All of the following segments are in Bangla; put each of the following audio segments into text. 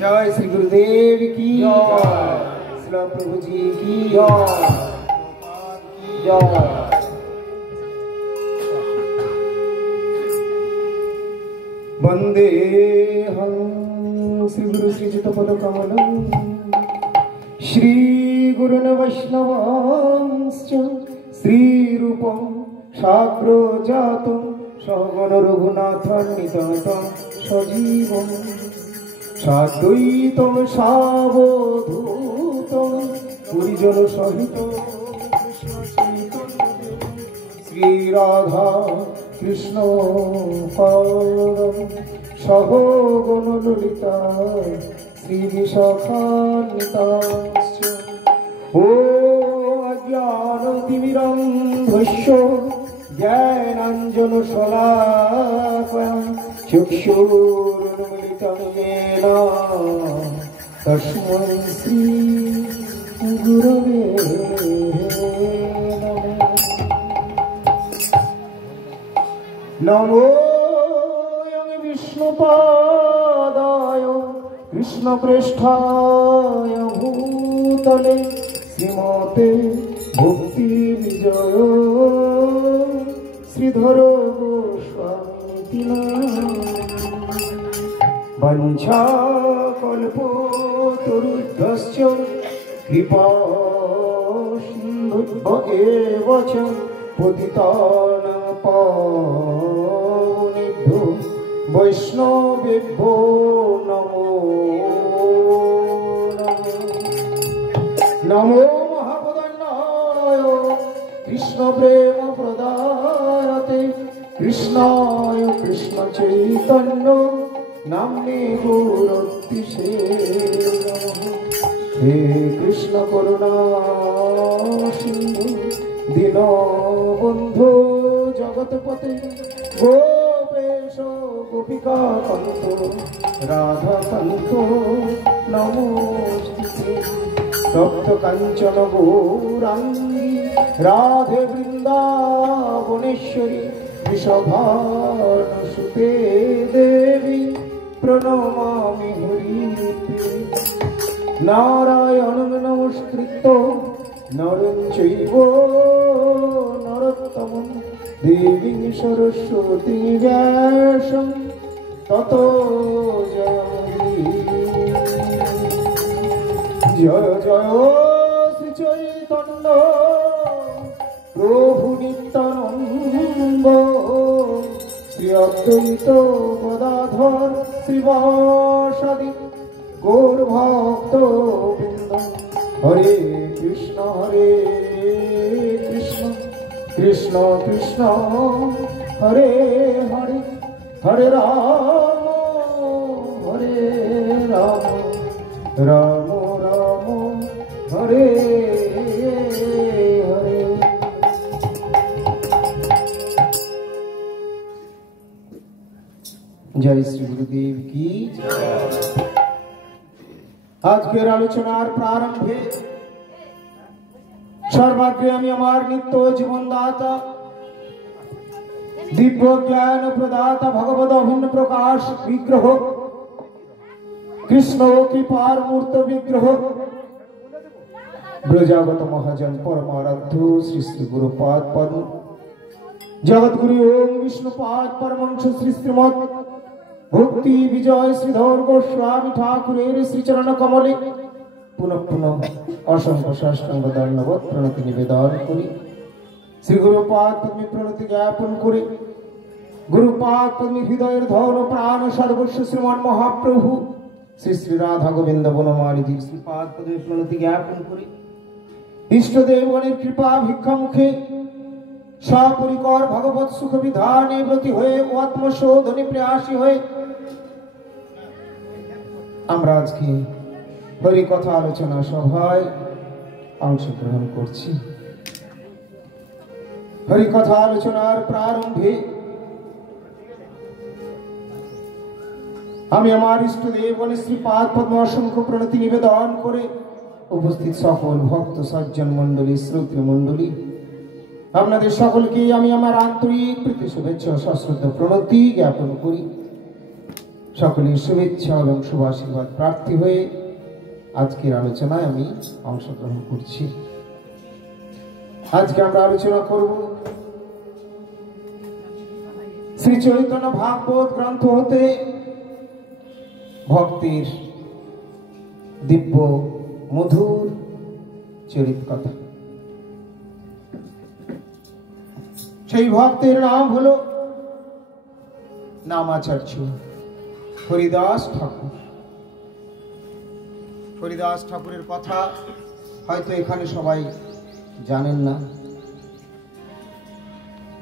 जय श्री गुरुदेव की श्री प्रभु जी की जय। वंदे हम श्री गुरु श्री चित्तपद कमलम श्री गुरुन वैष्णवांश्च श्री रूपम साग्र जातम सगण रघुनाथान्वितं सजीवम् साद्वैतं सावधूतं पुरिजन सहित श्री राधा कृष्ण पादं सहोगण ललिता श्री विशाखान्वितांश्च ओ अज्ञानतिमिरन्धस्य ज्ञानाञ्जन शलाकया चक्षुरुन्मिलितं येन तस्मै श्री गुरवे नमो विष्णुपादाय कृष्णप्रेष्ठाय भूतले श्रीमते भक्ति विजय श्रीधर गोस्वामी वंशा कल्पतरुभ्यश्च कृपा सिन्धुभ्य च पतितानां पावनेभ्यो वैष्णवेभ्यो नमो নমো মহাপদান্নায় কৃষ্ণ প্রেম প্রদায়তে কৃষ্ণায় কৃষ্ণ চৈতন্য নামে গৌরতিষে হে কৃষ্ণ করুণা সিন্ধু দীনবন্ধু জগৎপতে গোপেশ গোপিকা কান্ত রাধা কান্ত নমস্তুতে তপ্ত কাঞ্চন গৌরাঙ্গী রাধে বৃন্দাবনেশ্বরী বৃষভানুসুতে দেবী প্রণমামি হরিপ্রিয়ে নারায়ণং নমস্কৃত্য নরং চৈব নরোত্তমং দেবীং সরস্বতী ব্যাসং ততো জয় জয় শ্রী চৈতন্য প্রভু নিত্যানন্দ শ্রী অদ্বৈত গদাধর শ্রীবাসাদি গৌর ভক্ত বৃন্দ হরে কৃষ্ণ কৃষ্ণ কৃষ্ণ হরে হরে হরে রাম রাম রাম হরে হরে। জয় শ্রী গুরুদেব কি জয়। আজকের আলোচনার প্রারম্ভে সর্বাগ্রে আমি আমার নিত্য জীবনদাতা দিব্য জ্ঞান প্রদাতা ভগবত অভিন্ন প্রকাশ বিগ্রহ কৃষ্ণ কৃপার মূর্ত বিগ্রহ ব্রজাগত মহাজন পরমারাধ্য শ্রী শ্রী গুরুপাদ পদ্ম জগৎগুরু ওম বিষ্ণুপাদ পরমংশ শ্রী শ্রীমৎ ভক্তি বিজয় শ্রীধর গোস্বামী ঠাকুরের শ্রীচরণ কমলে পুনঃ পুনঃ অসংখ্য সাষ্টাঙ্গ দণ্ডবৎ প্রণতি নিবেদন করি। শ্রী গুরুপাদ পদ্মে প্রণতি জ্ঞাপন করে গুরুপাদ পদ্মে হৃদয়ের ধন প্রাণ সর্বস্ব শ্রীমান মহাপ্রভু শ্রী শ্রী রাধা গোবিন্দ বনমালীজি শ্রীপাদ পদ্মে প্রণতি জ্ঞাপন করে ইষ্টদেবগণের কৃপা ভিক্ষা মুখে সপরিকর ভগবত সুখ বিধানে ব্রতী হয়ে ও আত্মশোধনে প্রয়াসী হয়ে আমরা আজকে হরি কথা আলোচনা সভায় অংশগ্রহণ করছি। হরি কথা আলোচনার প্রারম্ভে আমি আমার ইষ্টদেব শ্রীপাদ পদ্ম অসংখ্য প্রণতি নিবেদন করে উপস্থিত সকল ভক্ত সজ্জন মন্ডলী শ্রোত্র মন্ডলী আপনাদের সকলকে আমি আমার আন্তরিক প্রীতি শুভেচ্ছা সশ্রদ্ধ প্রণতি জ্ঞাপন করি। সকলের শুভেচ্ছা এবং শুভ আশীর্বাদ প্রার্থী হয়ে আজকের আলোচনায় আমি অংশগ্রহণ করছি। আজকে আমরা আলোচনা করব শ্রী চৈতন্য ভাগবত গ্রন্থ হতে ভক্তির দিব্য মধুর চরিত কথা। সেই ভক্তের নাম হলো নামাচার্য হরিদাস ঠাকুর। হরিদাস ঠাকুরের কথা হয়তো এখানে সবাই জানেন না,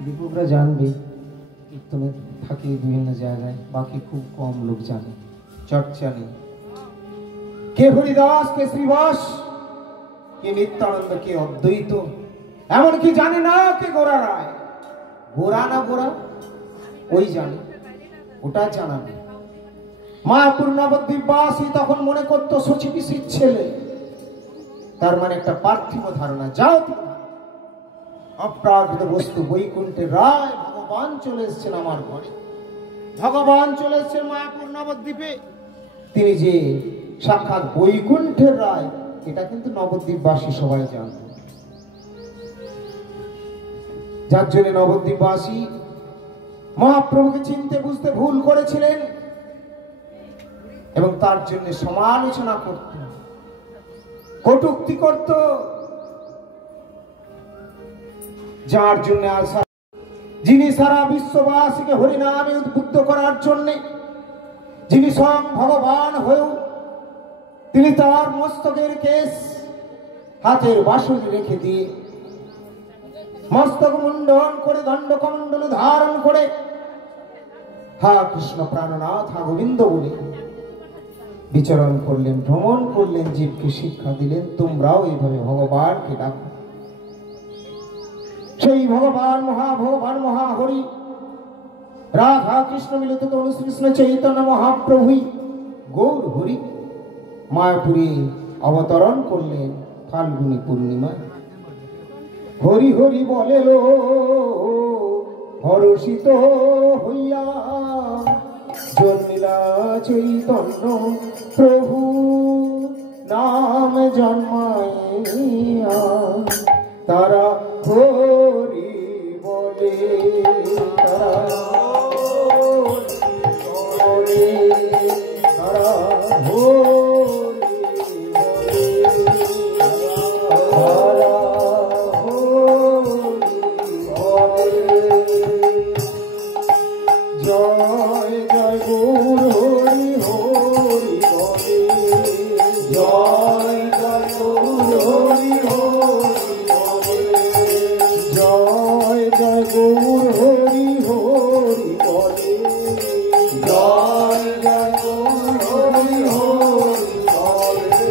দীপকরা জানবে, কীর্তনে থাকে বিভিন্ন জায়গায়, বাকি খুব কম লোক জানে, চর্চা নেই। কে হরিদাস, কে শ্রীবাস, কে নিত্যানন্দ, কে অদ্বৈত, এমনকি জানে না কে গোরা রায়। গোরা না গোরা ওই জানে, ওটা জানা নেই। মায়াপুর নবদ্বীপবাসী তখন মনে করতো শচী পিসির ছেলে, তার মানে একটা পার্থিব ধারণা, যাও অপ্রাকৃত বস্তু বৈকুণ্ঠের রায় ভগবান চলে এসছেন আমার ঘরে, ভগবান চলে এসছেন মায়াপুর নবদ্বীপে, তিনি যে সাক্ষাৎ বৈকুণ্ঠের রায়, এটা কিন্তু নবদ্বীপবাসী সবাই জানত। যার জন্য নবদ্বীপবাসী মহাপ্রভুকে চিনতে বুঝতে ভুল করেছিলেন এবং তার জন্য সমালোচনা করত, কটূক্তি করত, যার জন্য যিনি সারা বিশ্ববাসীকে হরিনামে উদ্বুদ্ধ করার জন্য, যিনি স্বয়ং ভগবান হয়েও তিনি তার মস্তকের কেশ হাতের বাঁশরি রেখে দিয়ে মস্তক মুন্ডন করে দণ্ডকমণ্ডল ধারণ করে হা কৃষ্ণ প্রাণনাথ হা গোবিন্দ বলে বিচরণ করলেন, ভ্রমণ করলেন, জীবকে শিক্ষা দিলেন তোমরাও এইভাবে ভগবানকে ডাকো। সেই ভগবান মহাহরি রাধা কৃষ্ণ মিলিত তনু কৃষ্ণ চৈতন্য মহাপ্রভুই গৌর হরি মায়াপুরে অবতরণ করলেন ফাল্গুনী পূর্ণিমায়। হরি হরি বলে হরষিত হইয়া জন্মিলা চৈতন্য প্রভু নাম জন্মাইয়া তারা হরি বলে, তারা হরি তারা জয় জয় গৌর হরি হরি বলে, জয় জয় গৌর হরি হরি বলে, জয় জয় গৌর হরি হরি বলে, জয় জয় গৌর হরি হরি বলে।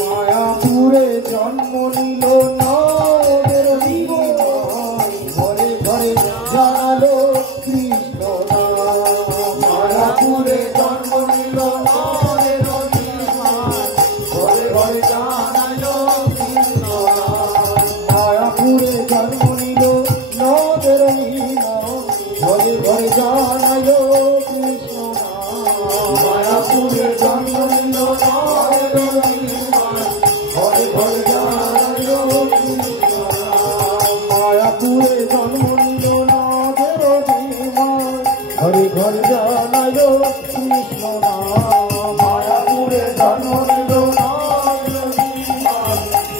মায়াপুরে জন্ম নিল নদের নিমাই, ঘরে ঘরে জানালো কৃষ্ণ নাম। মায়াপুরে জন্ম নিল নদের নিমাই, ঘরে ঘরে জানালো কৃষ্ণ নাম। মায়াপুরে জন্ম নিল নদের নিমাই, ঘরে ঘরে জানালো কৃষ্ণ নাম। মায়াপুরে জন্ম নিল নদের নিমাই, ঘরে ঘরে জানালো কৃষ্ণ নাম। মায়াপুরে জন্ম নিল নদের নিমাই, ঘরে ঘরে জানালো কৃষ্ণ নাম। মায়াপুরে জন্ম নিল নদের নিমাই,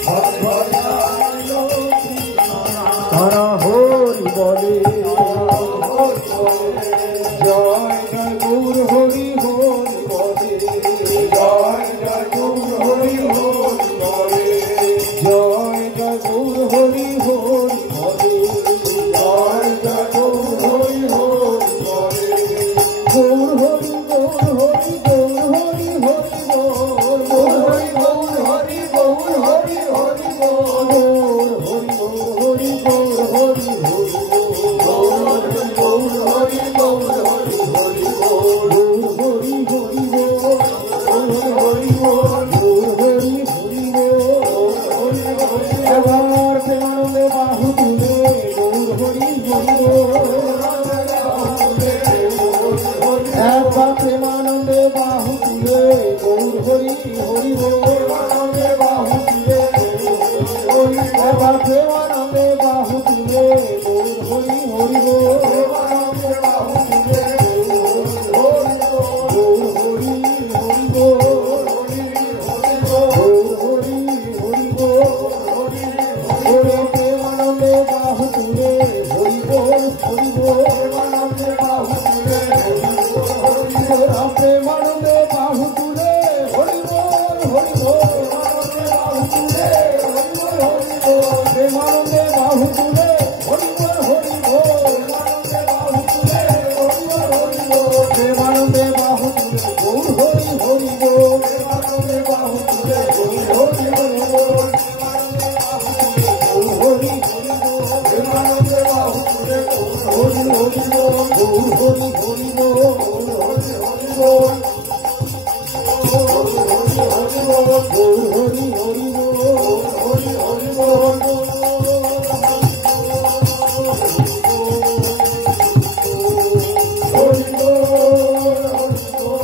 ঘরে ঘরে জানালো কৃষ্ণ নাম। তারা হরি বলে, জয় জয় গৌর হরি হরি বলে, জয় জয় গৌর হরি হরি বলে, জয় জয় গৌর হরি হরি বলে, জয় জয় গৌর হরি হরি বলে। গৌর হরি গৌর হরি গৌর হরি হরি বল, গৌর হরি গৌর হরি গৌর হরি হরি বল, গৌর হরি গৌর হরি হরি গৌর হরি গৌর হরি গৌর হরি হরি বল, গৌর হরি হরি বল, গৌর হরি বল, গৌর হরি হরি বল, হরি হরি। এবার প্রেমানন্দে বাহু তুলে গৌর হরি হরি বল, একবার প্রেমানন্দে বাহু তুলে গৌর হরি হরি বল, বাহু তুলে একবার প্রেমানন্দে বাহু তুলে গৌর হরি হরি বল, বাহু তুলে গৌর হরি হরি বল, গৌর হরি হরি বল। প্রেমানন্দে বাহু তুলে হরি বল হরি বল, প্রেমানন্দে বাহু তুলে প্রেমানন্দে বাহু তুলে হরি বল হরি বল, প্রেমানন্দে বাহু তুলে হরি বল হরি বল, প্রেমানন্দে বাহু তুলে গৌর হরি হরি বল, প্রেমানন্দে বাহু তুলে গৌর হরি হরি বল, গৌর হরি হরি বল, প্রেমানন্দে বাহু তুলে গৌর হরি হরি বল, গৌর হরি হরি বল, গৌর হরি হরি বল, গৌর হরি হরি বল, হরি হরি বল। হরি বল হরি বল হরি বল।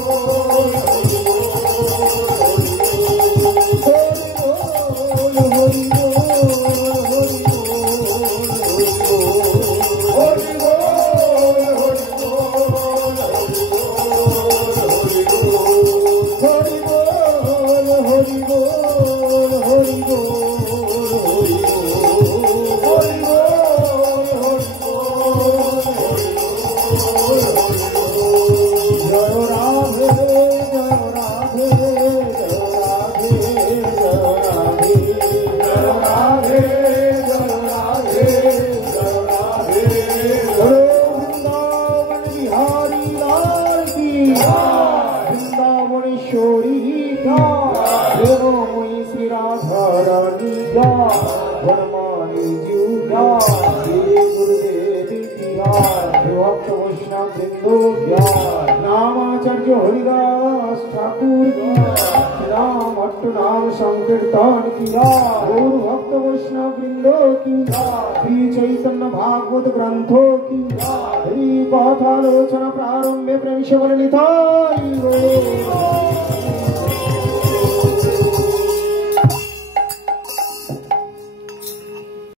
भक्त वैष्णव वृंदो, नामाचार्य हरिदास ठाकुर की, नाम अट्ट नाम संकीर्तन की, गौर भक्त वैष्णव वृंदो की, श्री चैतन्य भागवत ग्रंथों की, हरि कथालोचना प्रारंभे प्रेम से बोले निताई गौर।